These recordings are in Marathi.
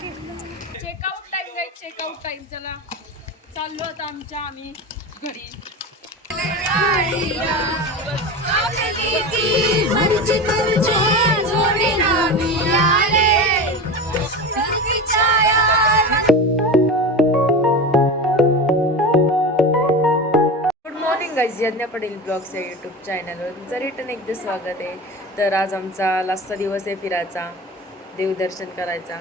Checkout time guide, checkout time. चला चाललो आता आम्ही घरी. गाईज, यज्ञ पटेल ब्लॉग्स या यूट्यूब चॅनलवर तुमचं रिटर्न एकदा स्वागत आहे. तर आज आमचा लास्टचा दिवस आहे फिरायचा, देवदर्शन करायचा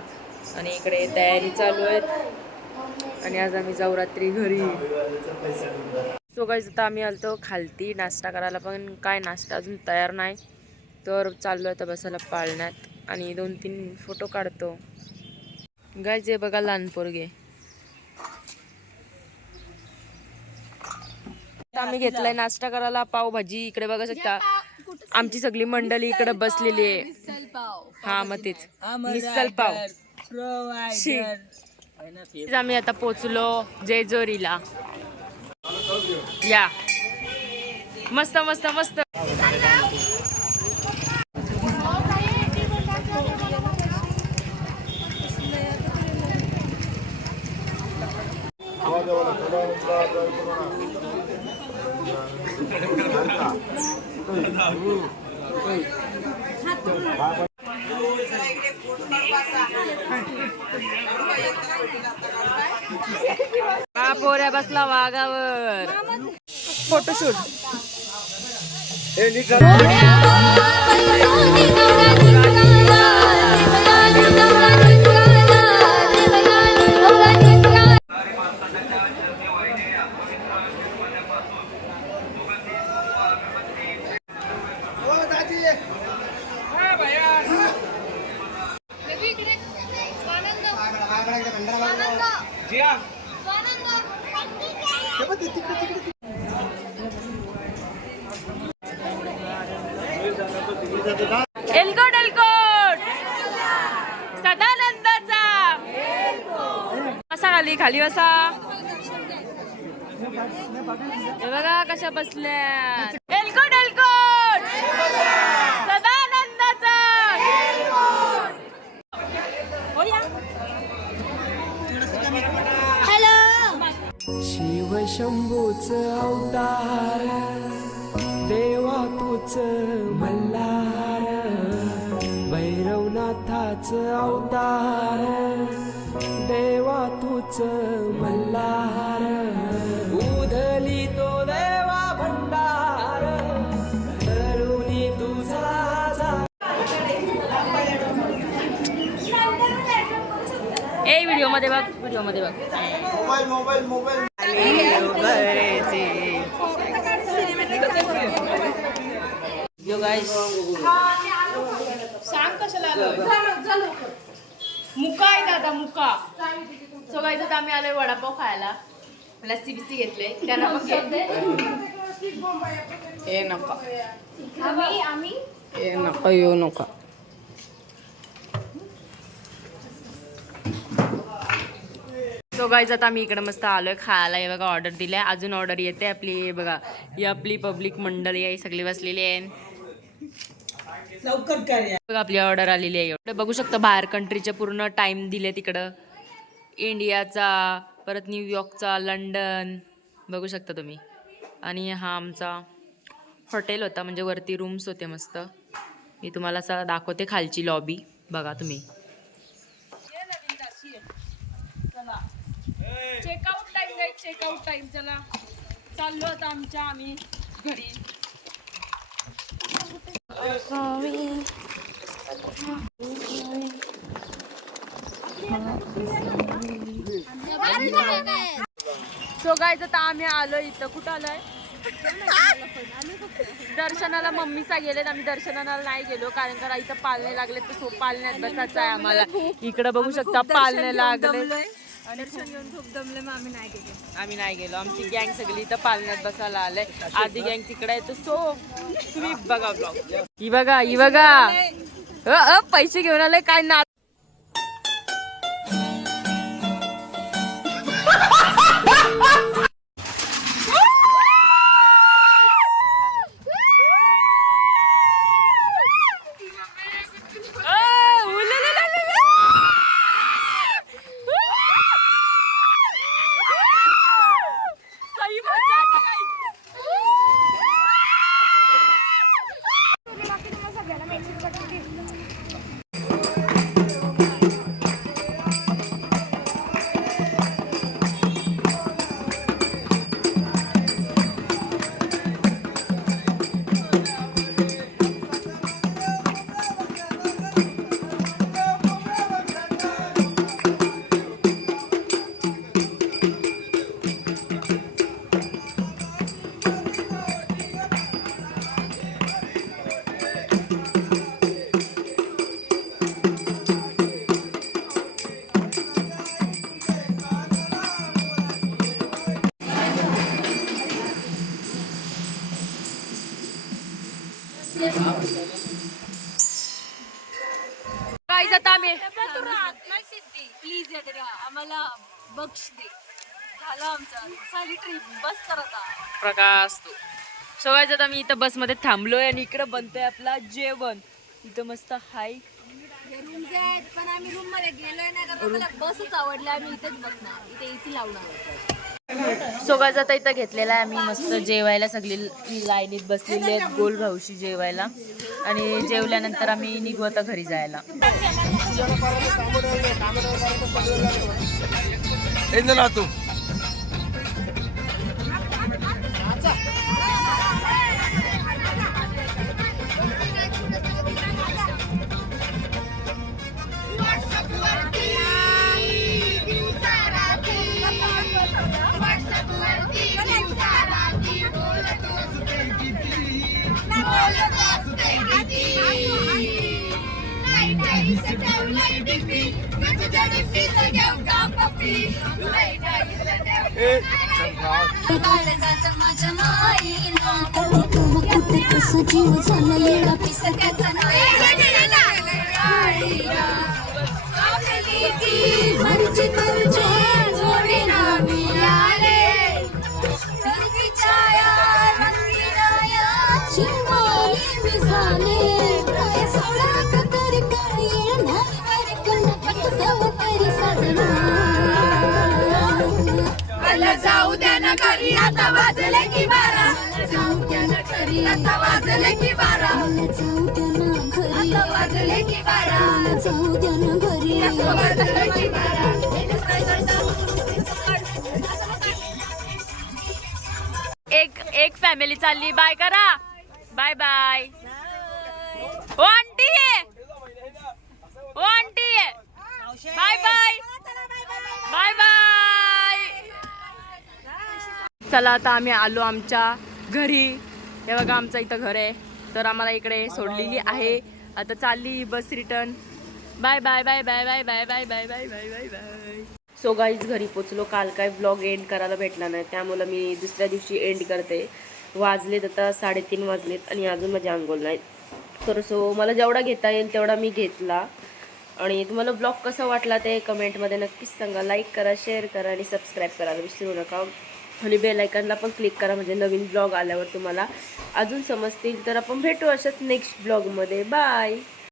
आणि इकडे तयारी चालू आहेत आणि आज आम्ही जाऊ रात्री घरी. सो गाईज, आता आम्ही आलतो खालती नाश्ता करायला, पण काय नाश्ता अजून तयार नाही. तर चाललो आता बसायला पाळण्यात आणि 2-3 फोटो काढतो. गाईज हे बघा लहान पोरगे. आम्ही घेतलाय नाश्ता करायला पावभाजी. इकडे बघा शकता आमची सगळी मंडळी इकडे बसलेली आहे. हा मग तेच मिसल पाव. आम्ही आता पोचलो जेजुरीला. या मस्त मस्त मस्त. हा पोऱ्या बसला वाघावर. फोटोशूट. एलकोट एलकोट सदानंदाचा. बसा खाली खाली बसा. हे बघा कशा बसल्या. एलकोट एलकोट सदानंदाचा. हॅलो. शिव शंभूच अवतार देवा तूच मल्हार, भैरवनाथाच अवतार देवा तूच मल्हार, उधली तो देवा भंडार करुणी तुझा. ए व्हिडिओ मध्ये बघ, व्हिडिओ मध्ये बघ. मोबाईल मोबाईल यो गाइस सांग कशाला आलोय. मुका आहे दादा मुका. सो गाइस आता आम्ही आलोय वडापाव खायला. लस्सी बिस्सी घेतले त्यांना मग हे नका आम्ही हे नका येऊ नका. सो गाईज आता आम्ही इकडे मस्त आलोय खायला. हे बघा ऑर्डर दिलाय, अजून ऑर्डर येते आपली. हे बघा ही आपली पब्लिक मंडळी आहे, सगळी बसलेली आहे. लवकर कर बघा आपली ऑर्डर आलेली आहे. एवढं बघू शकता बाहेर कंट्रीचे पूर्ण टाइम दिले तिकडं. इंडियाचा, परत न्यूयॉर्कचा, लंडन बघू शकता तुम्ही. आणि हा आमचा हॉटेल होता, म्हणजे वरती रूम्स होते मस्त. मी तुम्हाला असं दाखवते खालची लॉबी बघा तुम्ही. Checkout time guide, checkout time. चला चाललो आता आम्ही घरी. सो गाईज आता आम्ही आलोय इथं. कुठं आलोय? दर्शनाला. मम्मीचा गेलेत, आम्ही दर्शनाला नाही गेलो कारण का इथं पाळणे लागले. तर पाळण्यात बसायचं आहे आम्हाला. इकडे बघू शकता पाळणे लागले. दर्शन घेऊन खूप दमले, मग आम्ही नाही गेलो. आमची गँग सगळी इथं पाळण्यात बसायला आलंय. आधी गँग तिकडे आहे. तर सो तुम्ही बघा ब्लॉग. ही बघा पैसे घेऊन आले काय ना. सिद्धी प्लीज यात्रा आम्हाला बक्षी दे. झालं आमचं साली ट्रिप बस करता. प्रकाश तू सगळ्यात आता मी इथं बसमध्ये थांबलोय आणि इकडं बनतोय आपला जेवण. इथं मस्त हाय रूम आहेत पण आम्ही रूम मध्ये गेलोय ना कारण मला बसच आवडली. आम्ही इथेच बसणार, इथे एसी लावणार. सोगाच आता इथं घेतलेला आहे. आम्ही मस्त जेवायला सगळी लाईनीत बसलेली आहेत गोल भाऊशी जेवायला. आणि जेवल्यानंतर आम्ही निघू आता घरी जायला. जीव झाला येडा पिसक्याचा मर्जी तुझे जोडीला मिळाले छाया रंगीराया चिंगाली मी झाले काय सोडा कतरी काही नाही बरी कन्न पटकव तरी साजना मला जाऊ द्या ना घरी आता वाजले की 12 जाऊ द्या ना घरी आता वाजले की 12 मला जाऊ द्या ना घरी आता वाजले की 12 मला जाऊ द्या ना घरी आता वाजले की 12 एक फॅमिली चालली. बाय करा. Bye bye. ओ आंटी ओ aunty bye bye bye bye. चला आता आम्ही आलो आमच्या घरी. हे बघा आमचं इथं घर आहे. तर आम्हाला इकडे सोडलेली आहे. आता चालली bus return. Bye bye bye bye bye bye bye bye bye bye bye bye. So guys घरी पोचलो. काल काय ब्लॉग एंड करायला भेटला नाही त्यामुळे मी दुसऱ्या दिवशी एंड करते. वाजलेत आता 3:30 वाजलेत आणि अजून माझी अंघोळ नाही. तर सो मला जेवढा घेता येईल तेवढा मी घेतला. आणि तुम्हाला ब्लॉग कसा वाटला ते कमेंटमध्ये नक्कीच सांगा. लाईक करा, शेअर करा आणि सबस्क्राईब करायला विसरू नका. आणि बेल आयकॉनला पण क्लिक करा म्हणजे नवीन ब्लॉग आल्यावर तुम्हाला अजून समजतील. तर आपण भेटू अशाच नेक्स्ट ब्लॉगमध्ये. बाय.